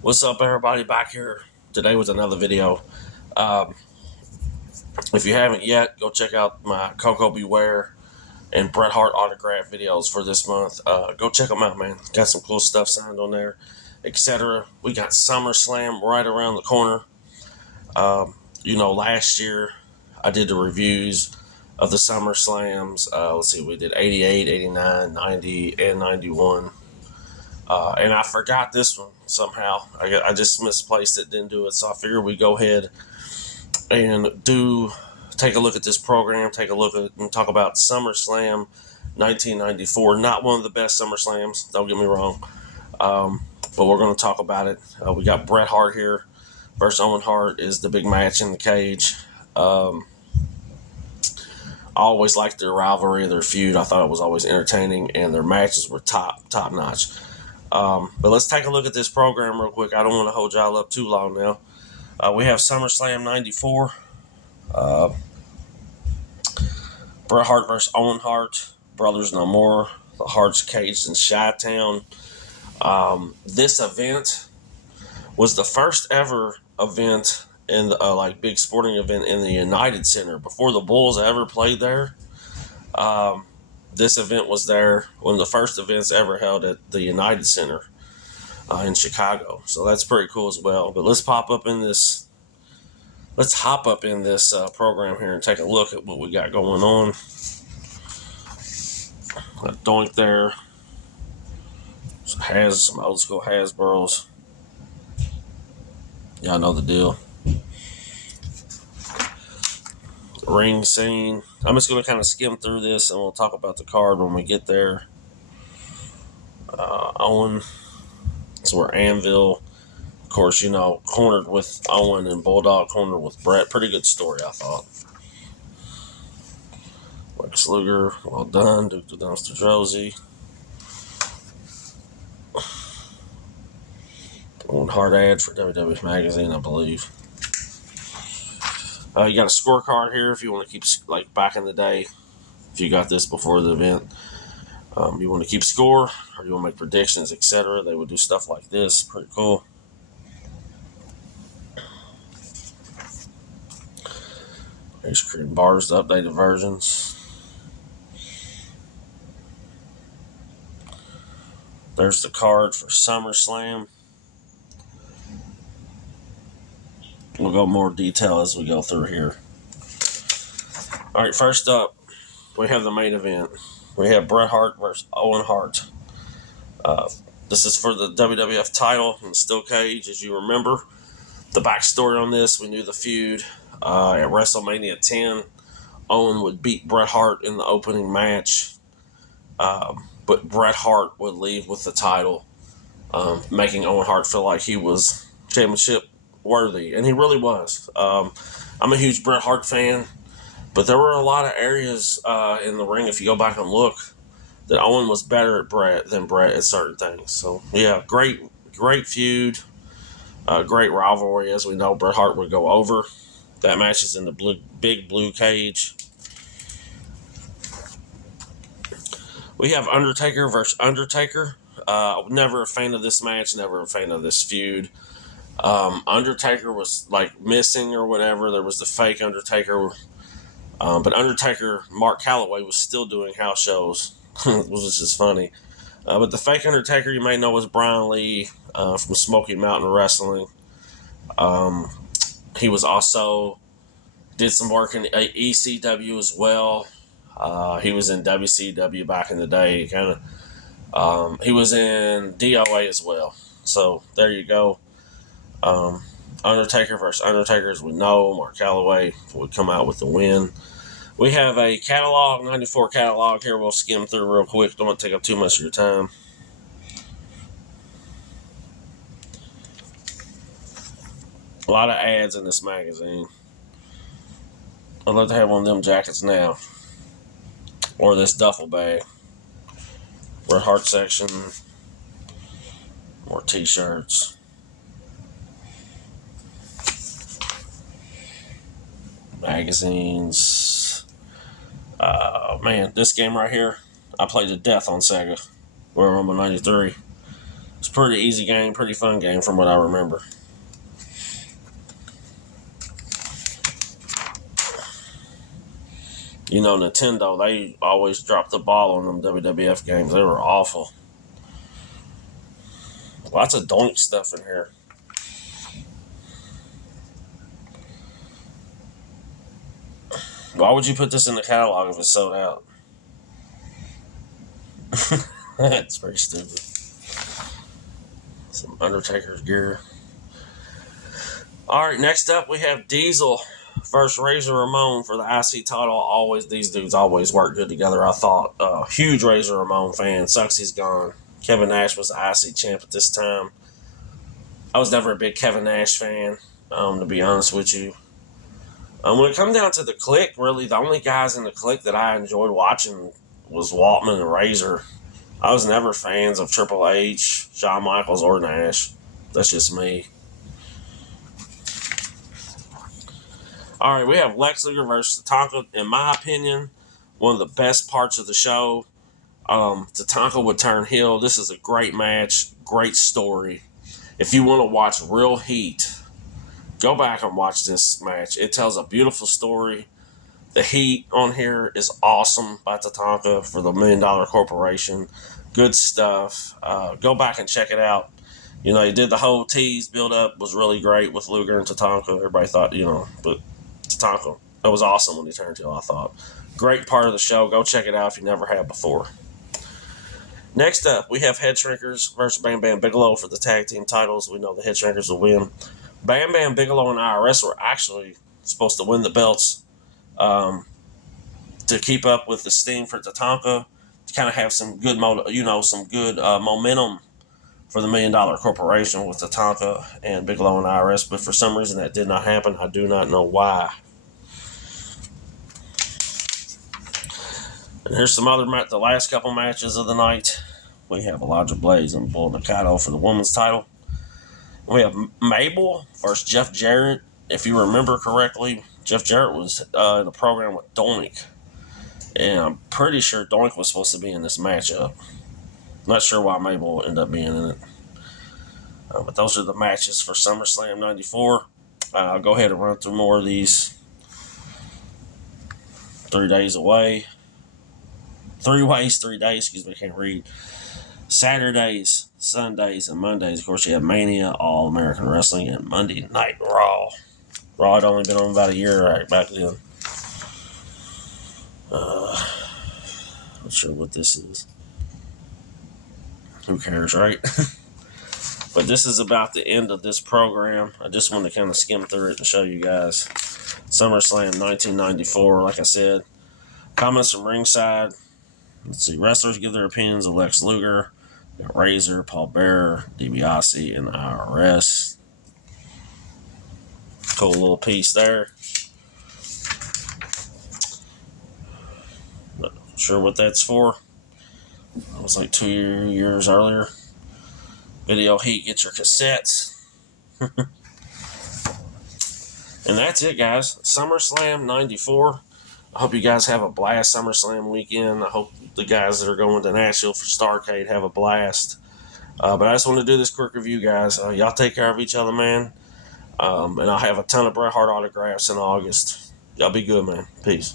What's up, everybody? Back here today with another video. Um, if you haven't yet, go check out my Coco Beware and Bret Hart autograph videos for this month. Go check them out, man. Got some cool stuff signed on there, etc. We got SummerSlam right around the corner. Last year I did the reviews of the SummerSlams. Let's see, we did 88, 89, 90, and 91. And I forgot this one somehow. I just misplaced it, didn't do it. So I figured we'd go ahead and take a look at this program, take a look at and talk about SummerSlam 1994. Not one of the best SummerSlams, don't get me wrong. But we're going to talk about it. We got Bret Hart here versus Owen Hart is the big match in the cage. I always liked their rivalry, their feud. I thought it was always entertaining, and their matches were top notch. But let's take a look at this program real quick. I don't want to hold y'all up too long now. We have SummerSlam 94. Bret Hart versus Owen Hart. Brothers no more. The Harts caged in Chi-Town. This event was the first ever event in the big sporting event in the United Center. Before the Bulls ever played there, this event was there, one of the first events ever held at the United Center in Chicago. So that's pretty cool as well. But let's hop up in this program here and take a look at what we got going on. A doink there. Some old school Hasbros. Y'all know the deal. Ring scene. I'm just going to kind of skim through this and we'll talk about the card when we get there. Owen. That's where Anvil, of course, cornered with Owen and Bulldog cornered with Bret. Pretty good story, I thought. Lex Luger, well done. Duke the Dumpster Drozy. Owen Hart ad for WWF Magazine, I believe. You got a scorecard here if you want to keep, like back in the day, if you got this before the event. You want to keep score or you want to make predictions, etc. They would do stuff like this. Pretty cool. Here's creating bars, the updated versions. There's the card for SummerSlam. We'll go more detail as we go through here. All right, first up, we have the main event. We have Bret Hart versus Owen Hart. This is for the WWF title in the steel cage. As you remember, the backstory on this, we knew the feud. At WrestleMania 10, Owen would beat Bret Hart in the opening match, but Bret Hart would leave with the title, making Owen Hart feel like he was championship worthy, and he really was. I'm a huge Bret Hart fan, but there were a lot of areas in the ring, if you go back and look, that Owen was better at Bret than Bret at certain things. So yeah, great feud, great rivalry. As we know, Bret Hart would go over. That match is in the big blue cage. We have Undertaker versus Undertaker. Never a fan of this match, never a fan of this feud. Undertaker was like missing or whatever. There was the fake Undertaker. But Undertaker, Mark Calloway, was still doing house shows, which is funny. But the fake Undertaker, you may know, was Brian Lee from Smoky Mountain Wrestling. He was also did some work in ECW as well. He was in WCW back in the day. He was in DOA as well. So there you go. Undertaker versus Undertaker, as we know, Mark Calloway would come out with the win. We have a catalog, 94 catalog here. We'll skim through real quick. Don't want to take up too much of your time. A lot of ads in this magazine. I'd love to have one of them jackets now. Or this duffel bag. Bret Hart section. More t-shirts. Magazines. Man, this game right here, I played to death on Sega. Royal Rumble 93. It's It's a pretty easy game, pretty fun game from what I remember. You know, Nintendo, they always dropped the ball on them WWF games. They were awful. Lots of Doink stuff in here. Why would you put this in the catalog if it's sold out? It's pretty stupid. Some Undertaker's gear. Alright, next up we have Diesel versus Razor Ramon for the IC title. These dudes always work good together, I thought. Huge Razor Ramon fan. Sucks he's gone. Kevin Nash was the IC champ at this time. I was never a big Kevin Nash fan, to be honest with you. When it comes down to the Clique, really, the only guys in the Clique that I enjoyed watching was Waltman and Razor. I was never fans of Triple H, Shawn Michaels, or Nash. That's just me. All right, we have Lex Luger versus Tatanka. In my opinion, one of the best parts of the show. Tatanka would turn heel. This is a great match, great story. If you want to watch real heat, go back and watch this match. It tells a beautiful story. The heat on here is awesome by Tatanka for the $1 Million Corporation. Good stuff. Go back and check it out. You know, he did the whole tease build-up. Was really great with Luger and Tatanka. Everybody thought, but Tatanka, that was awesome when he turned heel, I thought. Great part of the show. Go check it out if you never have before. Next up, we have Head Shrinkers versus Bam Bam Bigelow for the tag team titles. We know the Head Shrinkers will win. Bam Bam Bigelow and IRS were actually supposed to win the belts to keep up with the steam for Tatanka, to kind of have some good, momentum for the $1 Million Corporation with Tatanka and Bigelow and IRS. But for some reason that did not happen. I do not know why. And here's some other the last couple matches of the night. We have Elijah Blaze and Bull Nakano for the women's title. We have Mabel versus Jeff Jarrett. If you remember correctly, Jeff Jarrett was in a program with Doink. And I'm pretty sure Doink was supposed to be in this matchup. Not sure why Mabel will end up being in it. But those are the matches for SummerSlam 94. I'll go ahead and run through more of these. 3 days away. 3 ways, 3 days. Excuse me, I can't read. Saturdays, Sundays, and Mondays. Of course, you have Mania, All American Wrestling, and Monday Night Raw. Raw had only been on about a year right back then. Not sure what this is. Who cares, right? But this is about the end of this program. I just wanted to kind of skim through it and show you guys. SummerSlam 1994, like I said. Comments from ringside. Let's see. Wrestlers give their opinions of Lex Luger. Got Razor, Paul Bearer, DiBiase, and IRS. Cool little piece there. Not sure what that's for. It was like 2 years earlier. Video Heat, get your cassettes. And that's it, guys. SummerSlam 94. I hope you guys have a blast SummerSlam weekend. I hope the guys that are going to Nashville for Starrcade have a blast. But I just want to do this quick review, guys. Y'all take care of each other, man. And I'll have a ton of Bret Hart autographs in August. Y'all be good, man. Peace.